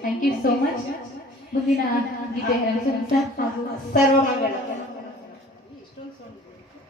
Thank you so much. Bukina, Gita, Sir, Sir, Sir, Sir, Sir, Sir, Sir, Sir, Sir, Sir, Sir,